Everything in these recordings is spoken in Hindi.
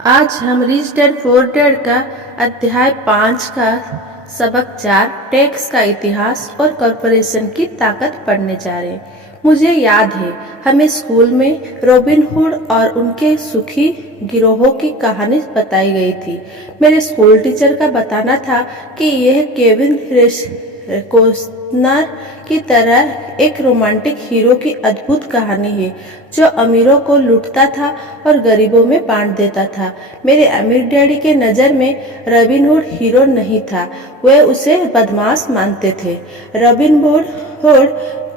आज हम रिच्ड डैड पुअर डैड का अध्याय 5 का सबक 4 टैक्स का इतिहास और कॉरपोरेशन की ताकत पढ़ने जा रहे हैं। मुझे याद है हमें स्कूल में रॉबिन हुड और उनके सुखी गिरोहों की कहानी बताई गई थी। मेरे स्कूल टीचर का बताना था कि यह केविन कोस्टनर की तरह एक रोमांटिक हीरो की अद्भुत कहानी है जो अमीरों को लूटता था और गरीबों में बांट देता था। मेरे अमीर डैडी के नज़र में रॉबिन हुड हीरो नहीं था, वे उसे बदमाश मानते थे। रॉबिन हुड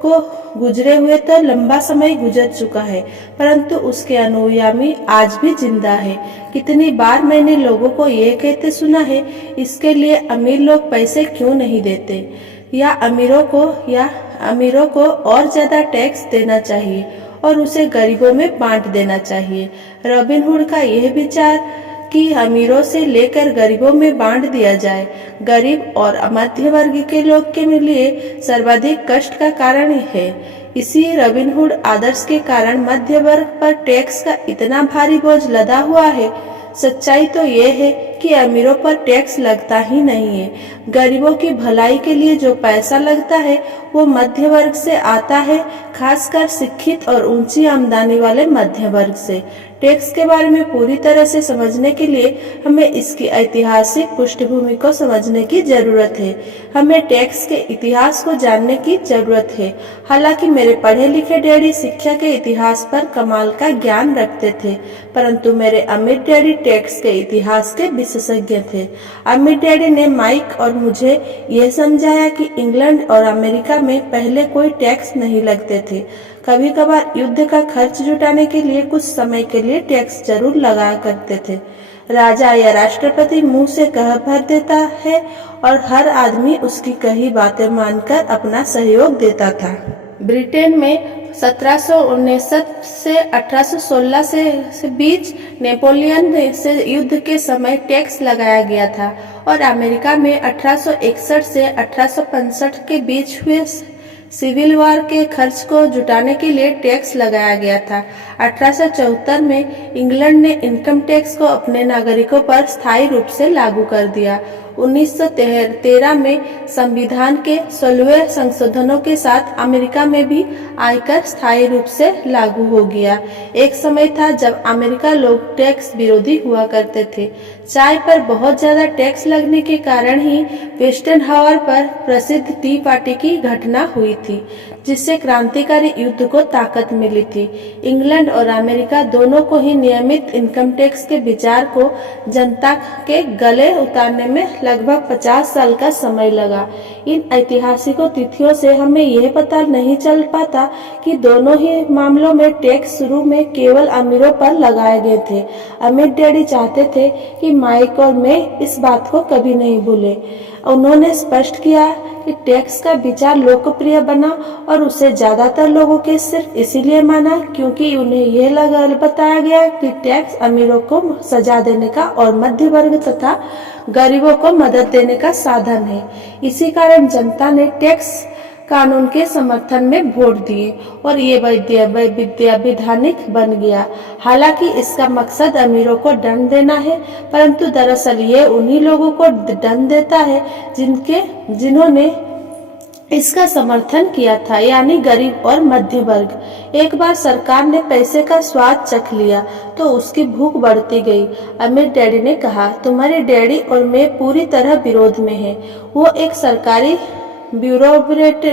को गुजरे हुए तो लंबा समय गुजर चुका है, परंतु उसके अनुयायी आज भी जिंदा है। कितनी बार मैंने लोगों को ये कहते सुना है, इसके लिए अमीर लोग पैसे क्यों नहीं देते, या अमीरों को और ज्यादा टैक्स देना चाहिए और उसे गरीबों में बांट देना चाहिए। रॉबिन हुड का यह विचार कि अमीरों से लेकर गरीबों में बांट दिया जाए, गरीब और मध्य वर्ग के लोग के लिए सर्वाधिक कष्ट का कारण है। इसी रॉबिन हुड आदर्श के कारण मध्य वर्ग पर टैक्स का इतना भारी बोझ लदा हुआ है। सच्चाई तो ये है कि अमीरों पर टैक्स लगता ही नहीं है। गरीबों की भलाई के लिए जो पैसा लगता है वो मध्य वर्ग से आता है, खासकर शिक्षित और ऊंची आमदनी वाले मध्य वर्ग से। टैक्स के बारे में पूरी तरह से समझने के लिए हमें इसकी ऐतिहासिक पृष्ठभूमि को समझने की जरूरत है। हमें टैक्स के इतिहास को जानने की जरूरत है। हालांकि मेरे पढ़े लिखे डैडी शिक्षा के इतिहास पर कमाल का ज्ञान रखते थे, परंतु मेरे अमीर डैडी टैक्स के इतिहास के विशेषज्ञ थे। अमीर डैडी ने माइक और मुझे यह समझाया कि इंग्लैंड और अमेरिका में पहले कोई टैक्स नहीं लगते थे। कभी कभार युद्ध का खर्च जुटाने के लिए कुछ समय के लिए टैक्स जरूर लगाया करते थे। राजा या राष्ट्रपति मुंह से कह भर देता है और हर आदमी उसकी कही बातें मानकर अपना सहयोग देता था। ब्रिटेन में 1769 से 1816 से बीच नेपोलियन से युद्ध के समय टैक्स लगाया गया था और अमेरिका में 1861 से 1865 के बीच हुए सिविल वॉर के खर्च को जुटाने के लिए टैक्स लगाया गया था। 1874 में इंग्लैंड ने इनकम टैक्स को अपने नागरिकों पर स्थायी रूप से लागू कर दिया। 1913 में संविधान के 16वें संशोधनों के साथ अमेरिका में भी आयकर स्थायी रूप से लागू हो गया। एक समय था जब अमेरिका लोग टैक्स विरोधी हुआ करते थे। चाय पर बहुत ज्यादा टैक्स लगने के कारण ही वेस्टर्न हावर पर प्रसिद्ध टी पार्टी की घटना हुई थी, जिससे क्रांतिकारी युद्ध को ताकत मिली थी। इंग्लैंड और अमेरिका दोनों को ही नियमित इनकम टैक्स के विचार को जनता के गले उतारने में लगभग 50 साल का समय लगा। इन ऐतिहासिक तिथियों से हमें यह पता नहीं चल पाता कि दोनों ही मामलों में टैक्स शुरू में केवल अमीरों पर लगाए गए थे। अमीर डैडी चाहते थे कि माइक और मैं इस बात को कभी नहीं भूले। उन्होंने स्पष्ट किया कि टैक्स का विचार लोकप्रिय बना और उसे ज्यादातर लोगों के सिर्फ इसीलिए माना क्योंकि उन्हें यह बताया गया कि टैक्स अमीरों को सजा देने का और मध्य वर्ग तथा गरीबों को मदद देने का साधन है। इसी कारण जनता ने टैक्स कानून के समर्थन में वोट दिए और ये वैधानिक बन गया। हालांकि इसका मकसद अमीरों को दंड देना है, परंतु दरअसल ये उन्हीं लोगों को दंड देता है जिन्होंने इसका समर्थन किया था, यानी गरीब और मध्य वर्ग। एक बार सरकार ने पैसे का स्वाद चख लिया तो उसकी भूख बढ़ती गई। अमीर डैडी ने कहा, तुम्हारे डैडी और मैं पूरी तरह विरोध में हैं। वो एक सरकारी ब्यूरोक्रेट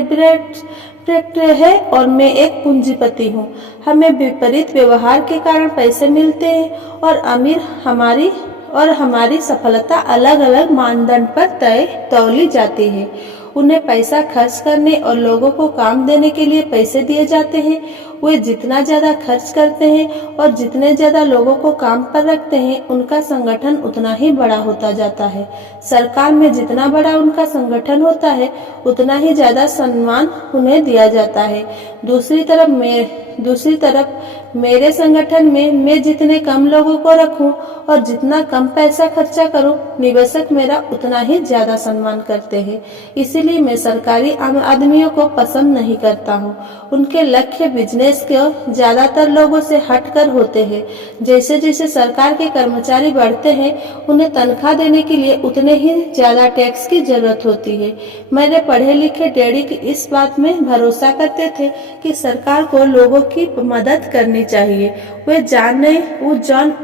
है और मैं एक पूंजीपति हूँ। हमें विपरीत व्यवहार के कारण पैसे मिलते हैं और हमारी सफलता अलग अलग मानदंड पर तौली जाती है। उन्हें पैसा खर्च करने और लोगों को काम देने के लिए पैसे दिए जाते हैं। वे जितना ज्यादा खर्च करते हैं और जितने ज्यादा लोगों को काम पर रखते हैं, उनका संगठन उतना ही बड़ा होता जाता है। सरकार में जितना बड़ा उनका संगठन होता है, उतना ही ज्यादा सम्मान उन्हें दिया जाता है। दूसरी तरफ मेरे संगठन में मैं जितने कम लोगों को रखूं और जितना कम पैसा खर्चा करूं, निवेशक मेरा उतना ही ज्यादा सम्मान करते हैं। इसीलिए मैं सरकारी आदमियों को पसंद नहीं करता हूं। उनके लक्ष्य बिजनेस के ज्यादातर लोगों से हटकर होते हैं। जैसे जैसे सरकार के कर्मचारी बढ़ते हैं, उन्हें तनख्वाह देने के लिए उतने ही ज्यादा टैक्स की जरूरत होती है। मेरे पढ़े लिखे डैडी इस बात में भरोसा करते थे कि सरकार को लोगों की मदद करनी चाहिए। वे जॉन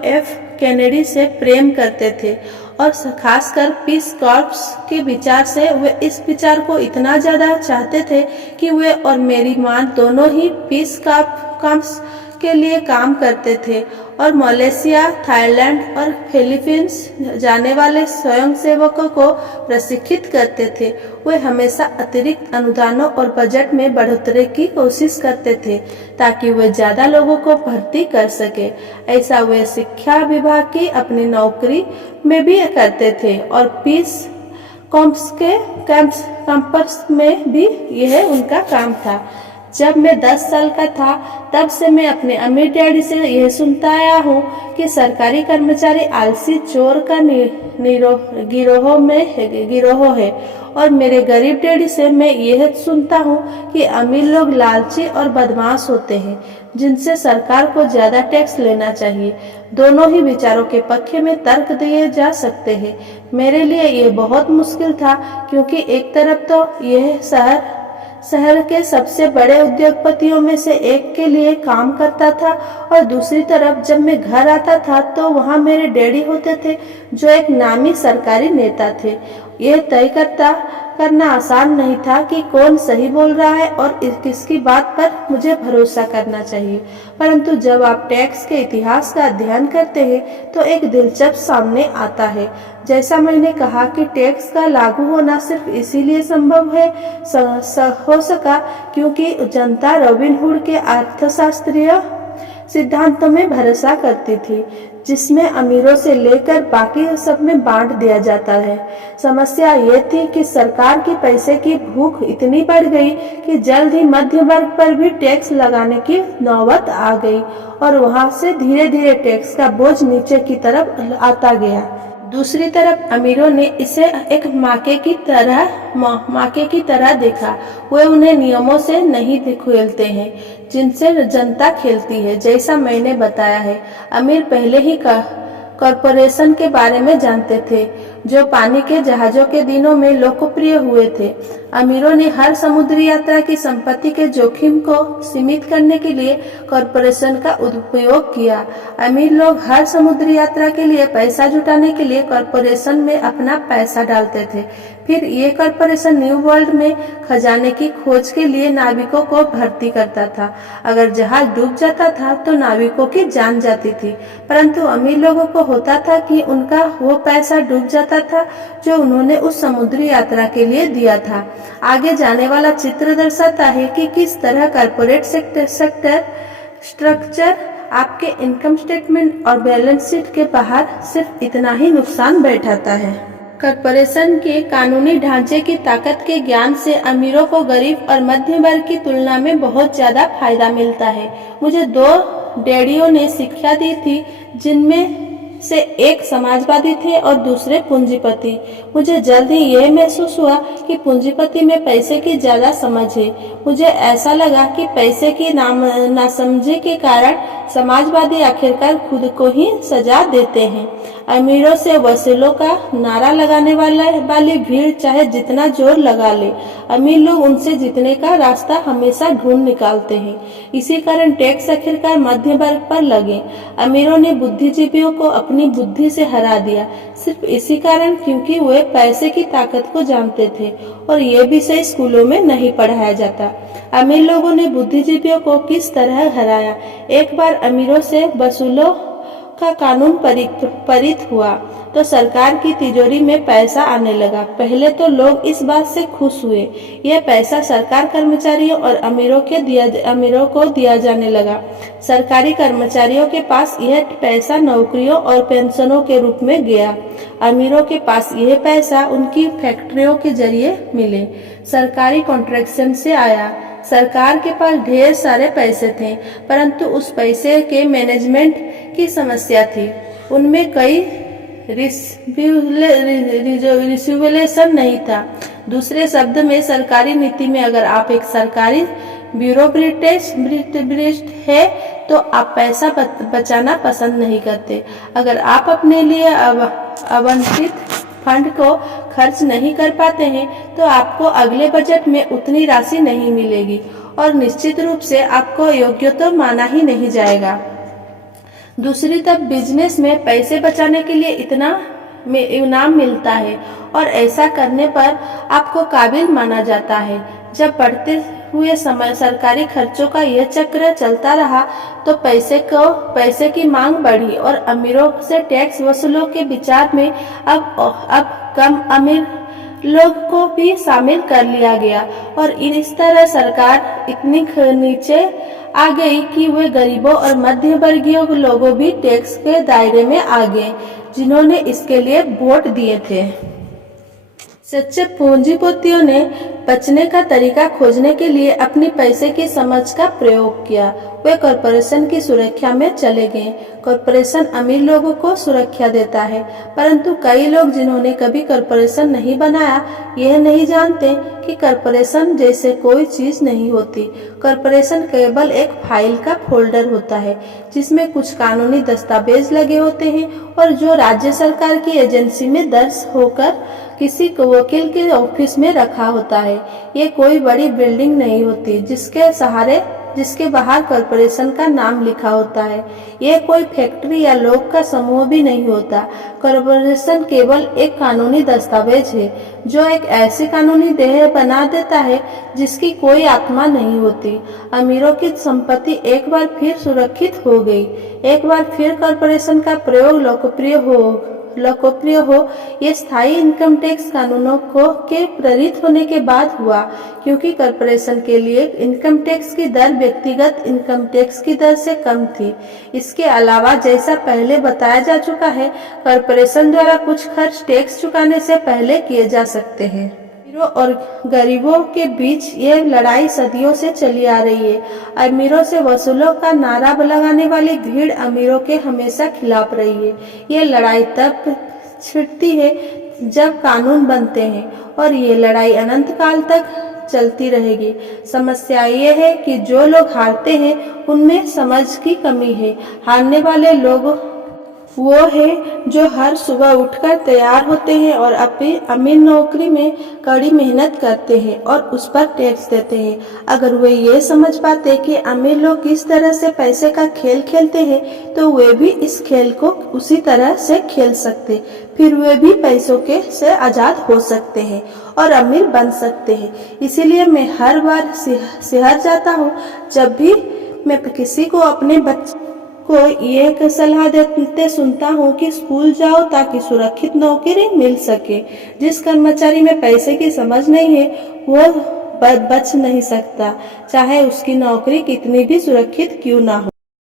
एफ कैनेडी से प्रेम करते थे और खासकर पीस कॉर्प्स के विचार से वे इस विचार को इतना ज्यादा चाहते थे कि वे और मेरी मां दोनों ही पीस कॉर्प्स के लिए काम करते थे और मलेशिया, थाईलैंड और फिलीपींस जाने वाले स्वयंसेवकों को प्रशिक्षित करते थे। वे हमेशा अतिरिक्त अनुदानों और बजट में बढ़ोतरी की कोशिश करते थे ताकि वे ज्यादा लोगों को भर्ती कर सके। ऐसा वे शिक्षा विभाग की अपनी नौकरी में भी करते थे और पीस कैंपस में भी यह उनका काम था। जब मैं 10 साल का था, तब से मैं अपने अमीर डैडी से यह सुनता आया हूँ कि सरकारी कर्मचारी आलसी चोर का गिरोह है और मेरे गरीब डैडी से मैं यह सुनता हूँ कि अमीर लोग लालची और बदमाश होते हैं जिनसे सरकार को ज्यादा टैक्स लेना चाहिए। दोनों ही विचारों के पक्ष में तर्क दिए जा सकते हैं। मेरे लिए यह बहुत मुश्किल था क्योंकि एक तरफ तो यह शहर के सबसे बड़े उद्योगपतियों में से एक के लिए काम करता था और दूसरी तरफ जब मैं घर आता था तो वहाँ मेरे डैडी होते थे जो एक नामी सरकारी नेता थे। यह तय करना आसान नहीं था कि कौन सही बोल रहा है और किसकी बात पर मुझे भरोसा करना चाहिए। परंतु जब आप टैक्स के इतिहास का अध्ययन करते हैं तो एक दिलचस्प सामने आता है। जैसा मैंने कहा कि टैक्स का लागू होना सिर्फ इसीलिए संभव हो सका क्योंकि जनता रॉबिनहुड के अर्थशास्त्रीय सिद्धांतों में भरोसा करती थी, जिसमें अमीरों से लेकर बाकी सब में बांट दिया जाता है। समस्या ये थी कि सरकार की पैसे की भूख इतनी बढ़ गई कि जल्द ही मध्य वर्ग पर भी टैक्स लगाने की नौबत आ गई और वहां से धीरे धीरे टैक्स का बोझ नीचे की तरफ आता गया। दूसरी तरफ अमीरों ने इसे एक माके की तरह देखा। वे उन्हें नियमों से नहीं खेलते हैं जिनसे जनता खेलती है। जैसा मैंने बताया है, अमीर पहले ही कॉरपोरेशन के बारे में जानते थे जो पानी के जहाजों के दिनों में लोकप्रिय हुए थे। अमीरों ने हर समुद्री यात्रा की संपत्ति के जोखिम को सीमित करने के लिए कॉरपोरेशन का उपयोग किया। अमीर लोग हर समुद्री यात्रा के लिए पैसा जुटाने के लिए कॉरपोरेशन में अपना पैसा डालते थे। फिर ये कॉरपोरेशन न्यू वर्ल्ड में खजाने की खोज के लिए नाविकों को भर्ती करता था। अगर जहाज डूब जाता था तो नाविकों की जान जाती थी, परंतु अमीर लोगों को होता था कि उनका वो पैसा डूब जाता था जो उन्होंने उस समुद्री यात्रा के लिए दिया था। आगे जाने वाला चित्र दर्शाता है कि किस तरह कॉर्पोरेट स्ट्रक्चर आपके इनकम स्टेटमेंट और बैलेंस शीट के बाहर सिर्फ इतना ही नुकसान बैठाता है। कॉर्पोरेशन के कानूनी ढांचे की ताकत के ज्ञान से अमीरों को गरीब और मध्य वर्ग की तुलना में बहुत ज्यादा फायदा मिलता है। मुझे 2 डैडियों ने शिक्षा दी थी जिनमें से एक समाजवादी थे और दूसरे पूंजीपति। मुझे जल्द ही यह महसूस हुआ कि पूंजीपति में पैसे की ज्यादा समझ है। मुझे ऐसा लगा कि पैसे की नासमझी के कारण समाजवादी आखिरकार खुद को ही सजा देते हैं। अमीरों से वसूलों का नारा लगाने वाली भीड़ चाहे जितना जोर लगा ले, अमीर लोग उनसे जीतने का रास्ता हमेशा ढूंढ निकालते हैं। इसी कारण टैक्स आखिरकार मध्य वर्ग पर लगे। अमीरों ने बुद्धिजीवियों को अपनी बुद्धि से हरा दिया, सिर्फ इसी कारण क्योंकि वे पैसे की ताकत को जानते थे और ये विषय स्कूलों में नहीं पढ़ाया जाता। अमीर लोगों ने बुद्धिजीवियों को किस तरह हराया? एक बार अमीरों से वसूलों का कानून पारित हुआ तो सरकार की तिजोरी में पैसा आने लगा। पहले तो लोग इस बात से खुश हुए। यह पैसा सरकार कर्मचारियों और अमीरों को दिया जाने लगा। सरकारी कर्मचारियों के पास यह पैसा नौकरियों और पेंशनों के रूप में गया। अमीरों के पास यह पैसा उनकी फैक्ट्रियों के जरिए मिले, सरकारी कॉन्ट्रैक्शन से आया। सरकार के पास ढेर सारे पैसे थे, परंतु उस पैसे के मैनेजमेंट की समस्या थी। उनमें कई रिसिवलेशन नहीं था। दूसरे शब्द में सरकारी नीति में अगर आप एक सरकारी ब्यूरोक्रेट है तो आप पैसा बचाना पसंद नहीं करते। अगर आप अपने लिए आवंटित फंड को खर्च नहीं कर पाते हैं तो आपको अगले बजट में उतनी राशि नहीं मिलेगी और निश्चित रूप से आपको योग्य तो माना ही नहीं जाएगा। दूसरी तरफ बिजनेस में पैसे बचाने के लिए इतना इनाम मिलता है और ऐसा करने पर आपको काबिल माना जाता है। जब बढ़ते हुए समय सरकारी खर्चों का यह चक्र चलता रहा तो पैसे की मांग बढ़ी और अमीरों से टैक्स वसूलों के विचार में अब कम अमीर लोग को भी शामिल कर लिया गया और इस तरह सरकार इतनी नीचे आ गई कि वे गरीबों और मध्य वर्गीय लोगों भी टैक्स के दायरे में आ गए जिन्होंने इसके लिए वोट दिए थे। सच्चे पूंजीपतियों ने बचने का तरीका खोजने के लिए अपनी पैसे की समझ का प्रयोग किया। वे कॉरपोरेशन की सुरक्षा में चले गए। कॉरपोरेशन अमीर लोगों को सुरक्षा देता है, परंतु कई लोग जिन्होंने कभी कॉरपोरेशन नहीं बनाया यह नहीं जानते कि कॉरपोरेशन जैसे कोई चीज नहीं होती। कॉरपोरेशन केवल एक फाइल का फोल्डर होता है जिसमें कुछ कानूनी दस्तावेज लगे होते हैं और जो राज्य सरकार की एजेंसी में दर्ज होकर किसी वकील के ऑफिस में रखा होता है। ये कोई बड़ी बिल्डिंग नहीं होती जिसके बाहर कॉरपोरेशन का नाम लिखा होता है। यह कोई फैक्ट्री या लोग का समूह भी नहीं होता। कॉरपोरेशन केवल एक कानूनी दस्तावेज है जो एक ऐसी कानूनी देह बना देता है जिसकी कोई आत्मा नहीं होती। अमीरों की संपत्ति एक बार फिर सुरक्षित हो गई। एक बार फिर कॉरपोरेशन का प्रयोग लोकप्रिय हो ये स्थायी इनकम टैक्स कानूनों के प्रेरित होने के बाद हुआ, क्योंकि कॉरपोरेशन के लिए इनकम टैक्स की दर व्यक्तिगत इनकम टैक्स की दर से कम थी। इसके अलावा जैसा पहले बताया जा चुका है, कॉरपोरेशन द्वारा कुछ खर्च टैक्स चुकाने से पहले किए जा सकते हैं। अमीरों और गरीबों के बीच यह लड़ाई सदियों से चली आ रही है। अमीरों से वसूलों का नारा लगाने वाली भीड़ अमीरों के हमेशा खिलाफ रही है। यह लड़ाई तब छिड़ती है जब कानून बनते हैं और ये लड़ाई अनंत काल तक चलती रहेगी। समस्या ये है कि जो लोग हारते हैं उनमें समझ की कमी है। हारने वाले लोग वो है जो हर सुबह उठकर तैयार होते हैं और अपनी अमीर नौकरी में कड़ी मेहनत करते हैं और उस पर टैक्स देते हैं। अगर वे ये समझ पाते कि अमीर लोग किस तरह से पैसे का खेल खेलते हैं तो वे भी इस खेल को उसी तरह से खेल सकते, फिर वे भी पैसों के से आजाद हो सकते हैं और अमीर बन सकते हैं। इसीलिए मैं हर बार शहर जाता हूँ जब भी मैं किसी को अपने बच्चे को ये सलाह देते सुनता हूँ कि स्कूल जाओ ताकि सुरक्षित नौकरी मिल सके। जिस कर्मचारी में पैसे की समझ नहीं है वो बच नहीं सकता, चाहे उसकी नौकरी कितनी भी सुरक्षित क्यों ना हो।